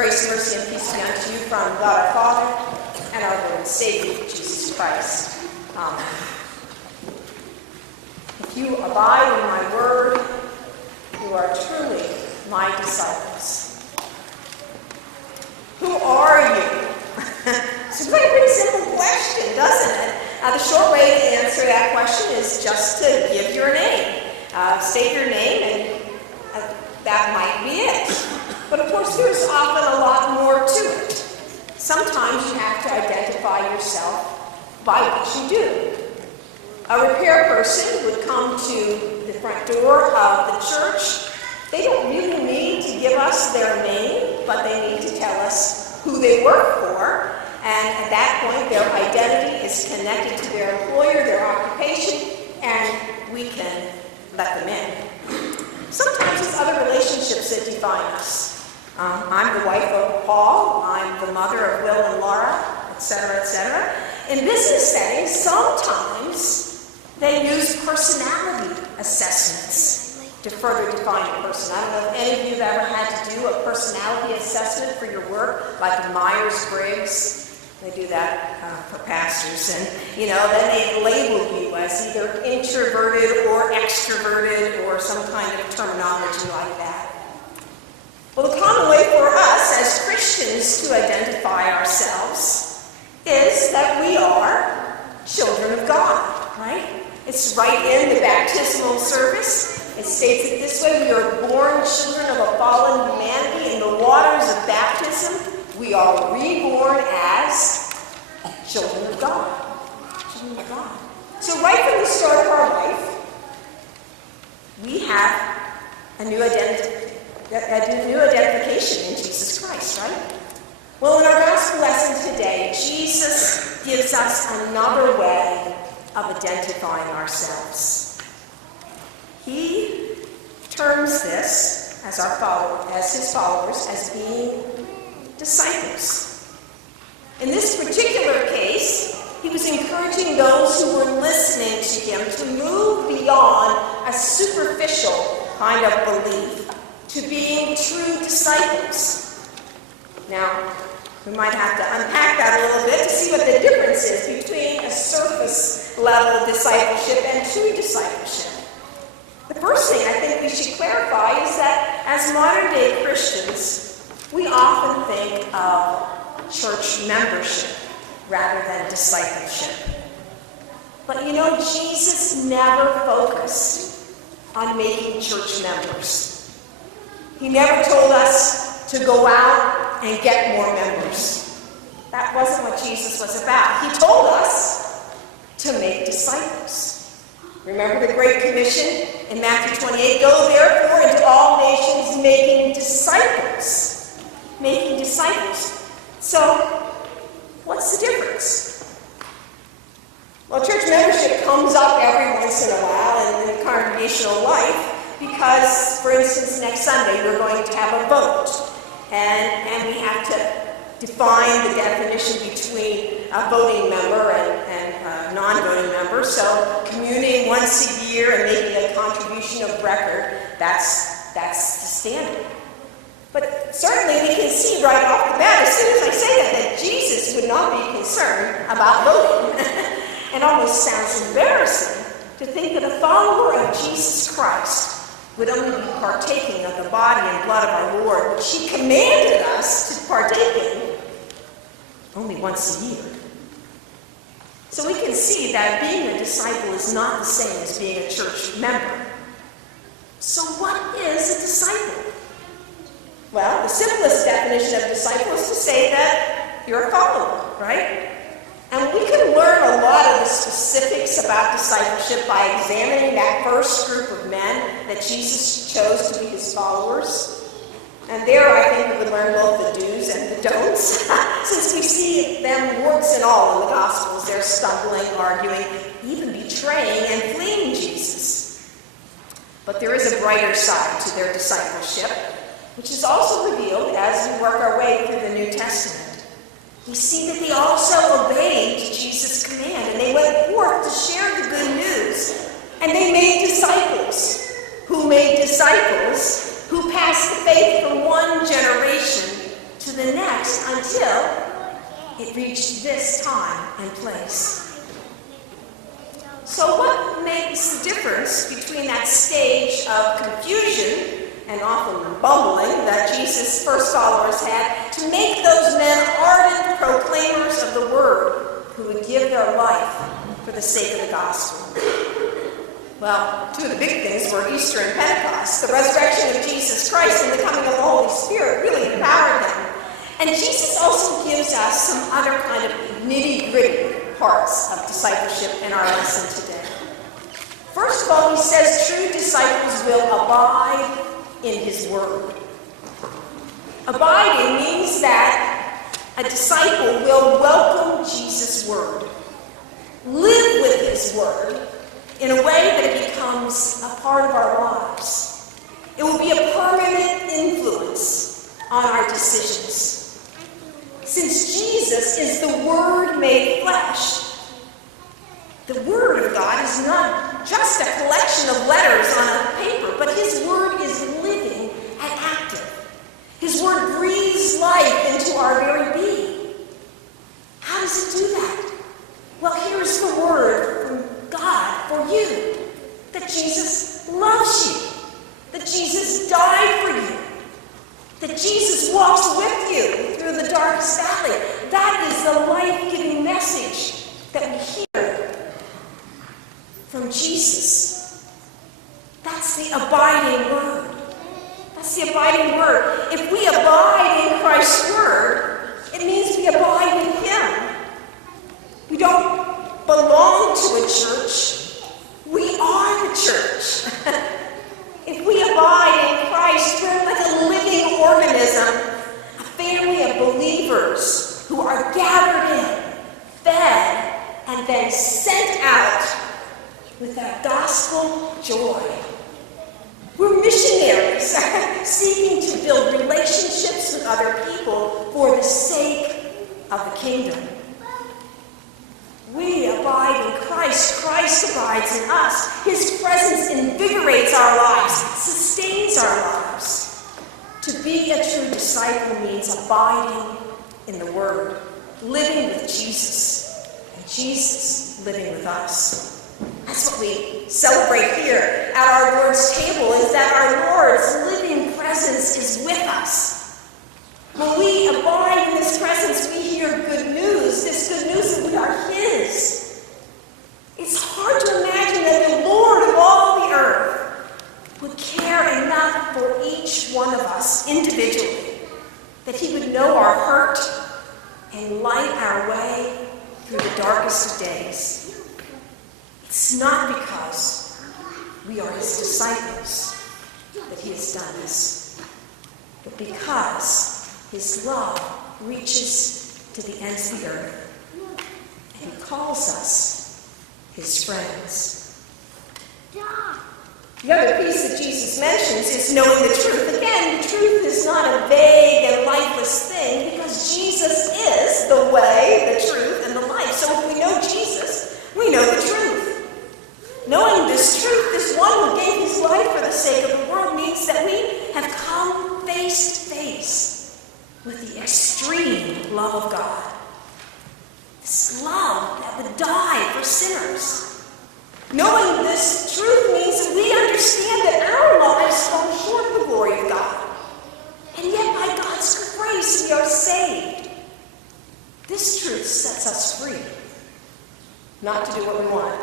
Grace, mercy, and peace be unto you from God our Father and our Lord and Savior, Jesus Christ. Amen. If you abide in my word, you are truly my disciples. Who are you? It's a pretty simple question, doesn't it? The short way to answer that question is just to give your name. State your name, and that might be it. But of course, there's often a lot more to it. Sometimes you have to identify yourself by what you do. A repair person would come to the front door of the church. They don't really need to give us their name, but they need to tell us who they work for. And at that point, their identity is connected to their employer, their occupation, and we can let them in. Sometimes it's other relationships that define us. I'm the wife of Paul, I'm the mother of Will and Laura, etc., etc. In business settings, sometimes they use personality assessments to further define a person. I don't know if any of you have ever had to do a personality assessment for your work, like Myers-Briggs. They do that for pastors, and then they label you as either introverted or extroverted or some kind of terminology like that. Well, the common way for us as Christians to identify ourselves is that we are children of God, right? It's right in the baptismal service. It states it this way: we are born children of a fallen humanity. In the waters of baptism, we are reborn as children of God. Children of God. So right from the start of our life, we have a new identification in Jesus Christ, right? Well, in our gospel lesson today, Jesus gives us another way of identifying ourselves. He terms this, as his followers, as being disciples. In this particular case, he was encouraging those who were listening to him to move beyond a superficial kind of belief to being true disciples. Now, we might have to unpack that a little bit to see what the difference is between a surface level discipleship and true discipleship. The first thing I think we should clarify is that as modern day Christians, we often think of church membership rather than discipleship. But Jesus never focused on making church members. He never told us to go out and get more members. That wasn't what Jesus was about. He told us to make disciples. Remember the Great Commission in Matthew 28? Go therefore into all nations, making disciples. Making disciples. So, what's the difference? Well, church membership comes up every once in a while in the congregational life because, for instance, next Sunday we're going to have a vote. And we have to define the definition between a voting member and a non-voting member. So, communing once a year and making a contribution of record, that's the standard. But certainly we can see right off the bat, as soon as I say that Jesus would not be concerned about voting. It almost sounds embarrassing to think that a follower of Jesus Christ would only be partaking of the body and blood of our Lord, which he commanded us to partake in, only once a year. So we can see that being a disciple is not the same as being a church member. So what is a disciple? Well, the simplest definition of disciple is to say that you're a follower, right? And we can learn a lot of the specifics about discipleship by examining that first group of men that Jesus chose to be his followers. And there I think we would learn both the do's and the don'ts, since we see them warts and all in the Gospels. They're stumbling, arguing, even betraying and fleeing Jesus. But there is a brighter side to their discipleship, which is also revealed as we work our way through the New Testament. We see that they also obeyed Jesus' command, and they went forth to share the good news. And they made disciples, who made disciples, who passed the faith from one generation to to the next until it reached this time and place. So what makes the difference between that stage of confusion and often bumbling that Jesus' first followers had to make those men ardent proclaimers of the word who would give their life for the sake of the gospel? Well, two of the big things were Easter and Pentecost. The resurrection of Jesus Christ and the coming of the Holy Spirit really empowered them. And Jesus also gives us some other kind of nitty-gritty parts of discipleship in our lesson today. First of all, he says true disciples will abide in his word. Abiding means that a disciple will welcome Jesus' word, live with his word in a way that it becomes a part of our lives. It will be a permanent influence on our decisions. Since Jesus is the Word made flesh, the Word of God is not just a collection of letters on a paper, but his Word is living and active. His Word breathes life into our very being. How does it do that? Well, here's the word from God for you, that Jesus loves you, that Jesus died for you, that Jesus walks with you through the darkest valley. That is the life-giving message that we hear from Jesus. That's the abiding word. That's the abiding word. If we abide in Christ's word, it means we abide in him. We don't belong to a church. We are the church. If we abide in Christ, we're like a living organism, a family of believers who are gathered in, fed, and then sent out with that gospel joy. We're missionaries seeking to build relationships with other people for the sake of the kingdom. We abide in Christ. Christ abides in us. His presence invigorates our lives, sustains our lives. To be a true disciple means abiding in the Word, living with Jesus, and Jesus living with us. That's what we celebrate here at our Lord's table, is that our Lord's living presence is with us. When we abide in his presence, we hear good news, this good news that we are his. It's hard to imagine that the Lord of all the earth would care enough for each one of us individually, that he would know our hurt and light our way through the darkest of days. It's not because we are his disciples that he has done this, but because his love reaches to the ends of the earth, and he calls us his friends. The other piece that Jesus mentions is knowing the truth. Again, the truth is not a vague and lifeless thing, because Jesus is the way, the truth, and the life. So if we know Jesus, we know the truth. Knowing this truth, this one who gave his life for the sake of the world, means that we have come face to face with the extreme love of God. This love that would die for sinners. Knowing this truth means that we understand that our lives fall short of the glory of God. And yet by God's grace we are saved. This truth sets us free. Not to do what we want,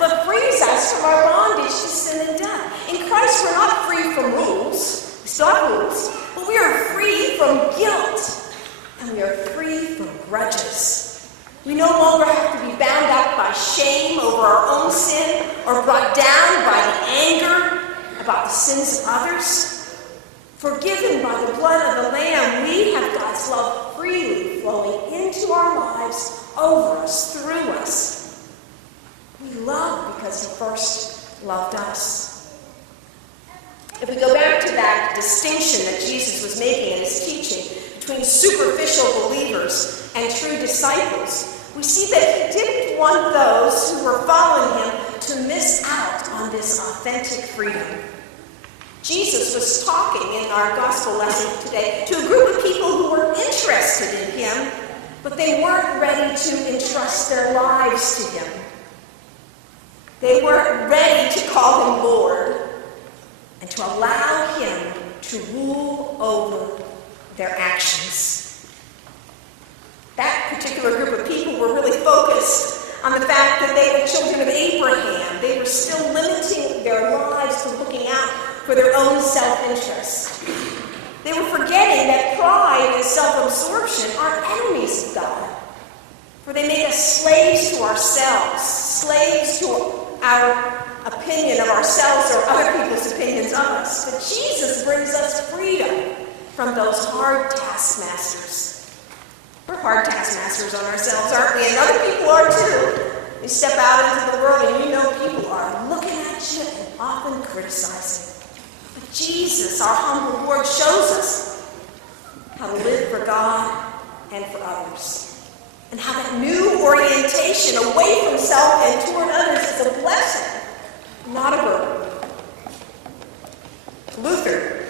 but frees us from our bondage to sin and death. In Christ we're not free from rules. We still have rules. But we are free from guilt, and we are free from grudges. We no longer have to be bound up by shame over our own sin or brought down by the anger about the sins of others. Forgiven by the blood of the Lamb, we have God's love freely flowing into our lives, over us, through us. We love because he first loved us. If we go back to that distinction that Jesus was making in his teaching between superficial believers and true disciples, we see that he didn't want those who were following him to miss out on this authentic freedom. Jesus was talking in our gospel lesson today to a group of people who were interested in him, but they weren't ready to entrust their lives to him. They weren't ready to call him Lord and to allow him to rule over their actions. That particular group of people were really focused on the fact that they were children of Abraham. They were still limiting their lives to looking out for their own self-interest. They were forgetting that pride and self-absorption are enemies of God, for they make us slaves to ourselves, slaves to our opinion of ourselves or other people's opinions of us. But Jesus brings us freedom from those hard taskmasters. We're hard taskmasters on ourselves, aren't we? And other people are too. You step out into the world and you know people are looking at you and often criticizing. But Jesus, our humble Lord, shows us how to live for God and for others. And how that new orientation away from self and toward others is a blessing, not a burden. Luther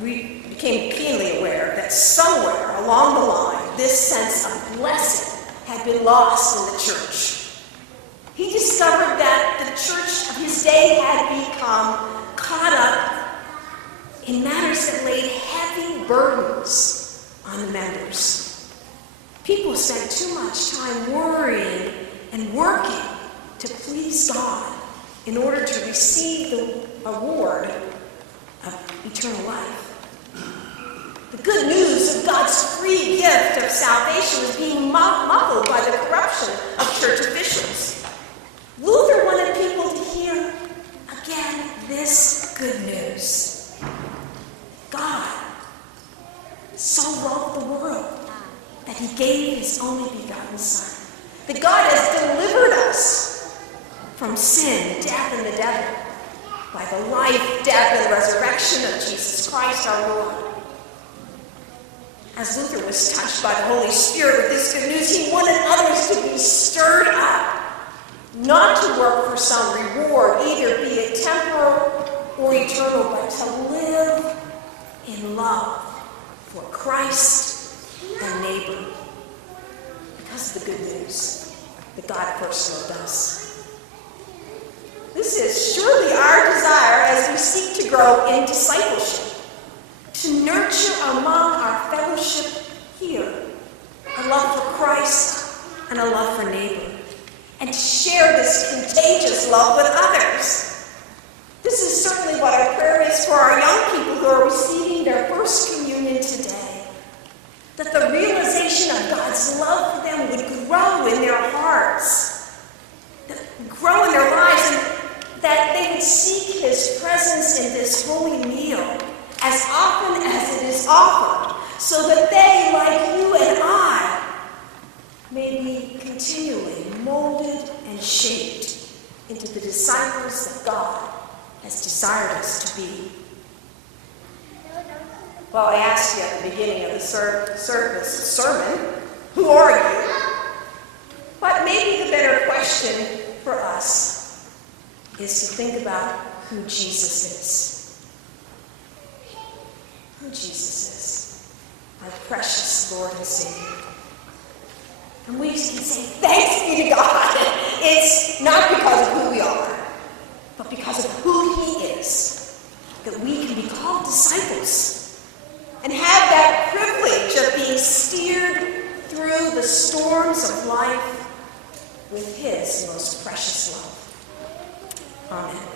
we became keenly aware that somewhere along the line, this sense of blessing had been lost in the church. He discovered that the church of his day had become caught up in matters that laid heavy burdens on the members. People spent too much time worrying and working to please God in order to receive the award of eternal life. The good news of God's free gift of salvation was being muffled by the corruption of church officials. Luther wanted people to hear again this good news. God so loved the world that he gave his only begotten Son. That God has delivered us from sin, death, and the devil by the life, death, and resurrection of Jesus Christ our Lord. As Luther was touched by the Holy Spirit with this good news, he wanted others to be stirred up, not to work for some reward, either be it temporal or eternal, but to live in love for Christ and neighbor, because of the good news that God first loved us. This is surely our desire as we seek to grow in discipleship, to nurture among our fellowship here a love for Christ and a love for neighbor, and to share this contagious love with others. This is certainly what our prayer is for our young people who are receiving their first communion today. That the realization of God's love for them would grow in their hearts, grow in their lives, and that they would seek his presence in this holy meal as often as it is offered, so that they, like you and I, may be continually molded and shaped into the disciples that God has desired us to be. Well, I asked you at the beginning of the sermon, who are you? But maybe the better question for us is to think about who Jesus is. Who Jesus is, our precious Lord and Savior. And we can say, thanks be to God. It's not because of who we are, but because of who he is, that we can be called disciples. And have that privilege of being steered through the storms of life with his most precious love. Amen.